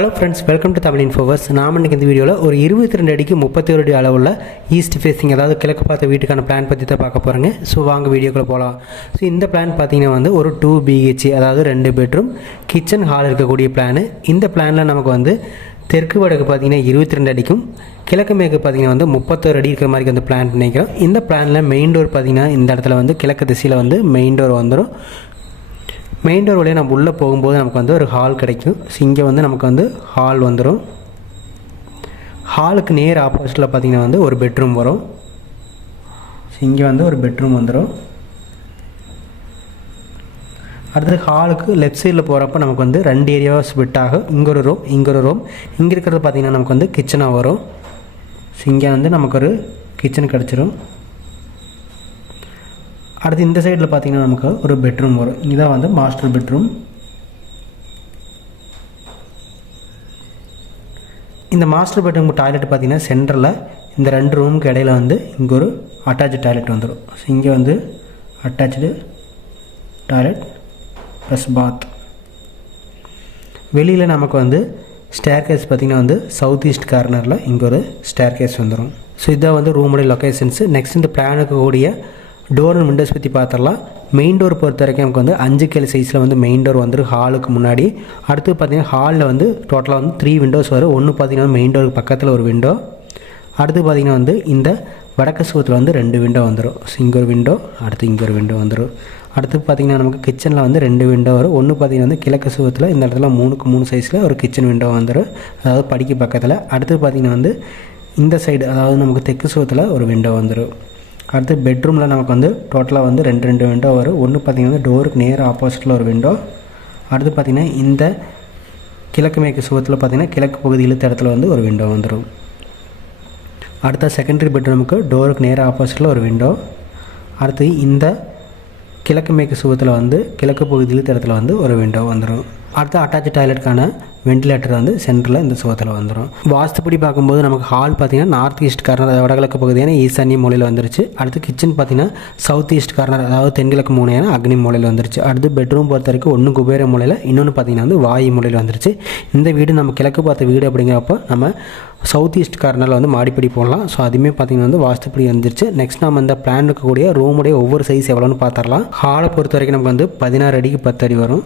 Hello friends, welcome to Tamil இன்ஃபோவர்ஸ். நாம் இன்றைக்கி இந்த வீடியோவில் ஒரு 22 அடிக்கு 31 அடி அளவுள்ள ஈஸ்ட் ஃபேஸிங், அதாவது கிழக்கு பார்த்த வீட்டுக்கான பிளான் பற்றி தான் பார்க்க போகிறேங்க. ஸோ வாங்க வீடியோக்குள்ளே போகலாம். ஸோ இந்த பிளான் பார்த்தீங்கன்னா வந்து ஒரு 2 BH, அதாவது 2 பெட்ரூம் கிச்சன் ஹால் இருக்கக்கூடிய பிளானு. இந்த பிளானில் நமக்கு வந்து தெற்கு வடக்கு பார்த்தீங்கன்னா 22 அடிக்கும், கிழக்கு மேற்கு பார்த்தீங்கன்னா வந்து 31 அடி இருக்கிற மாதிரி வந்து பிளான் பண்ணிக்கிறோம். இந்த பிளானில் மெயின் டோர் பார்த்தீங்கன்னா இந்த இடத்துல வந்து கிழக்கு திசையில் வந்து மெயின் டோர் வந்துடும். மெயின் டோர் வழியாக நம்ம உள்ளே போகும்போது நமக்கு வந்து ஒரு ஹால் கிடைக்கும். ஸோ இங்கே வந்து நமக்கு வந்து ஹால் வந்துடும். ஹாலுக்கு நேர் ஆப்போசிட்டில் பார்த்திங்கன்னா வந்து ஒரு பெட்ரூம் வரும். ஸோ இங்கே வந்து ஒரு பெட்ரூம் வந்துடும். அடுத்தது ஹாலுக்கு லெஃப்ட் சைடில் போகிறப்ப நமக்கு வந்து 2 ஏரியாவாக ஸ்பிட் ஆகும். இங்கே ஒரு ரூம், இங்கே ஒரு ரூம். இங்கே இருக்கிறது பார்த்திங்கன்னா நமக்கு வந்து கிச்சனாக வரும். ஸோ இங்கே வந்து நமக்கு ஒரு கிச்சன் கிடச்சிரும். அடுத்து இந்த சைடில் பார்த்திங்கன்னா நமக்கு ஒரு பெட்ரூம் வரும். இதுதான் வந்து மாஸ்டர் பெட்ரூம். இந்த மாஸ்டர் பெட்ரூம் டாய்லெட் பார்த்திங்கன்னா சென்டரில் இந்த 2 ரூமுக்கு இடையில வந்து இங்கே ஒரு அட்டாச்சு டாய்லெட் வந்துடும். ஸோ இங்கே வந்து அட்டாச்சு டாய்லெட் ப்ளஸ் பாத். வெளியில் நமக்கு வந்து ஸ்டேர் கேஸ் பார்த்திங்கன்னா வந்து சவுத் ஈஸ்ட் கார்னரில் இங்கே ஒரு ஸ்டேர் கேஸ் வந்துடும். ஸோ இதான் வந்து ரூமுடைய லொக்கேஷன்ஸு. நெக்ஸ்ட் இந்த பிளானுக்கு கூடிய டோர் அண்ட் விண்டோஸ் பற்றி பார்த்துடலாம். மெயின் டோர் பொறுத்த வரைக்கும் நமக்கு வந்து 5 கேல் சைஸில் வந்து மெயின் டோர் வந்துடும் ஹாலுக்கு முன்னாடி. அடுத்து பார்த்திங்கன்னா ஹாலில் வந்து டோட்டலாக வந்து 3 விண்டோஸ் வரும். ஒன்று பார்த்திங்கன்னா மெயின் டோருக்கு பக்கத்தில் ஒரு விண்டோ. அடுத்து பார்த்திங்கன்னா வந்து இந்த வடக்கு சுவத்தில் வந்து 2 விண்டோ வந்துடும். ஸோ இங்கே ஒரு விண்டோ, அடுத்து இங்கே ஒரு விண்டோ வந்துடும். அடுத்து பார்த்திங்கன்னா நமக்கு கிச்சனில் வந்து 2 விண்டோ வரும். ஒன்று பார்த்திங்கன்னா வந்து கிழக்கு சுவத்தில் இந்த இடத்துல 3க்கு 3 சைஸில் ஒரு கிச்சன் விண்டோ வந்துடும், அதாவது படிக்கு பக்கத்தில். அடுத்து பார்த்திங்கன்னா வந்து இந்த சைடு, அதாவது நமக்கு தெற்கு சுவத்தில் ஒரு விண்டோ வந்துடும். அடுத்து பெட்ரூமில் நமக்கு வந்து டோட்டலாக வந்து 2 விண்டோ வரும். ஒன்று பார்த்திங்கன்னா வந்து டோருக்கு நேர் ஆப்போசிட்டில் ஒரு விண்டோ. அடுத்து பார்த்திங்கன்னா இந்த கிழக்கு மேற்கு சுவத்தில் பார்த்திங்கன்னா கிழக்கு பகுதி இழுத்த இடத்துல வந்து ஒரு விண்டோ வந்துடும். அடுத்த செகண்டரி பெட்ரூமுக்கு டோருக்கு நேர் ஆப்போசிட்டில் ஒரு விண்டோ. அடுத்து இந்த கிழக்கு மேற்கு சுவத்தில் வந்து கிழக்கு பகுதி இழுத்த இடத்துல வந்து ஒரு விண்டோ வந்துடும். அடுத்து அட்டாச் டாய்லெட்டுக்கான வெண்டிலேட்டர் வந்து சென்டரில் இந்த சுவத்தில் வந்துடும். வாஸ்துப்படி பார்க்கும்போது நமக்கு ஹால் பார்த்திங்கன்னா நார்த் ஈஸ்ட் கார்னர், வடகிழக்கு பகுதியான ஈசானிய மூலையில் வந்துருச்சு. அடுத்து கிச்சன் பார்த்திங்கன்னா சவுத் ஈஸ்ட் கார்னர், அதாவது தென்கிழக்கு மூலையான அக்னி மூலையில் வந்துருச்சு. அடுத்து பெட்ரூம் பொறுத்த வரைக்கும் ஒன்று குபேர மூலையில், இன்னொன்று பார்த்திங்கன்னா வந்து வாயு மூலையில் வந்துருச்சு. இந்த வீடு நம்ம கிழக்கு பார்த்த வீடு அப்படிங்கிறப்போ நம்ம சவுத் ஈஸ்ட் கார்னரில் வந்து மாடிப்படி போடலாம். ஸோ அதுவுமே பார்த்திங்கன்னா வந்து வாஸ்துப்படி வந்துருச்சு. நெக்ஸ்ட் நம்ம இந்த பிளான் இருக்கக்கூடிய ரூமுடைய ஒவ்வொரு சைஸ் எவ்வளோன்னு பார்த்துடலாம். ஹாலை பொறுத்த வரைக்கும் நமக்கு வந்து 16 அடிக்கு 10 அடி வரும்.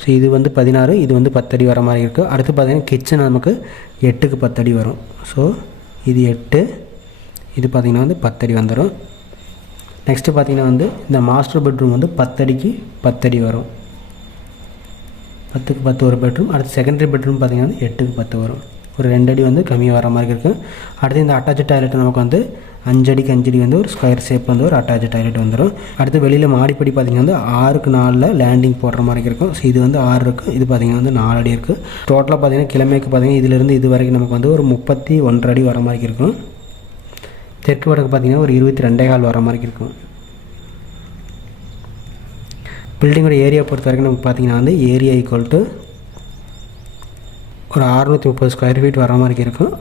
ஸோ இது வந்து 16, இது வந்து 10 அடி வர மாதிரி இருக்குது. அடுத்து பார்த்திங்கன்னா கிச்சன் நமக்கு 8க்கு 10 அடி வரும். ஸோ இது 8, இது பார்த்திங்கன்னா வந்து 10 அடி வந்துடும். நெக்ஸ்ட்டு பார்த்திங்கன்னா வந்து இந்த மாஸ்டர் பெட்ரூம் வந்து 10 அடிக்கு 10 அடி வரும். 10க்கு 10 ஒரு பெட்ரூம். அடுத்து செகண்டரி பெட்ரூம் பார்த்திங்கன்னா வந்து 8க்கு 10 வரும். ஒரு 2 அடி வந்து கம்மியாக வர மாதிரி இருக்குது. அடுத்து இந்த அட்டாச் டாய்லெட் நமக்கு வந்து 5 அடிக்கு 5 அடி வந்து ஒரு ஸ்கொயர் ஷேப் வந்து ஒரு அட்டாச் டாய்லெட் வந்துடும். அடுத்து வெளியில் மாடிப்படி பார்த்திங்கன்னா வந்து 6க்கு 4 லேண்டிங் போடுற மாதிரி இருக்கும். ஸோ இது வந்து 6 இருக்குது, இது பார்த்திங்கன்னா வந்து 4 அடி இருக்குது. டோட்டலாக பார்த்திங்கன்னா கிழமைக்கு பார்த்திங்கன்னா இதிலிருந்து இது வரைக்கும் நமக்கு வந்து ஒரு 31 அடி வர மாதிரி இருக்கும். தெற்கு வடக்கு பார்த்திங்கன்னா ஒரு 22.25 வர மாதிரி இருக்கும். பில்டிங்கோட ஏரியா பொறுத்த வரைக்கும் நமக்கு பார்த்திங்கன்னா வந்து ஏரியா ஈக்குவல் டு ஒரு 630 ஸ்கொயர் ஃபீட் வர மாதிரி இருக்கும்.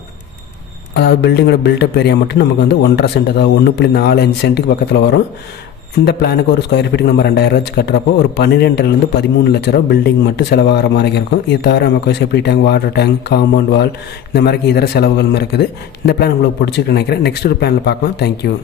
அதாவது பில்டிங்கோட பில்டப் ஏரியா மட்டும் நமக்கு வந்து 1.5 சென்ட், அதாவது 1.45 சென்ட்டுக்கு பக்கத்தில் வரும். இந்த பிளானுக்கு ஒரு ஸ்கொயர் ஃபீட்டுக்கு நம்ம 2000 வச்சு கட்டுறப்போ ஒரு 12.5 to 13 லட்ச ரூபா பில்டிங் மட்டும் செலவாகிற மாதிரி இருக்கும். இது தவிர நமக்கு safety tank, water tank, compound wall, இந்த மாதிரி இதர செலவுகளும் இருக்குது. இந்த பிளான் உங்களுக்கு பிடிச்சிருக்கு நினைக்கிறேன். நெக்ஸ்ட் ஒரு பிளானில் பார்க்கலாம். தேங்க்யூ.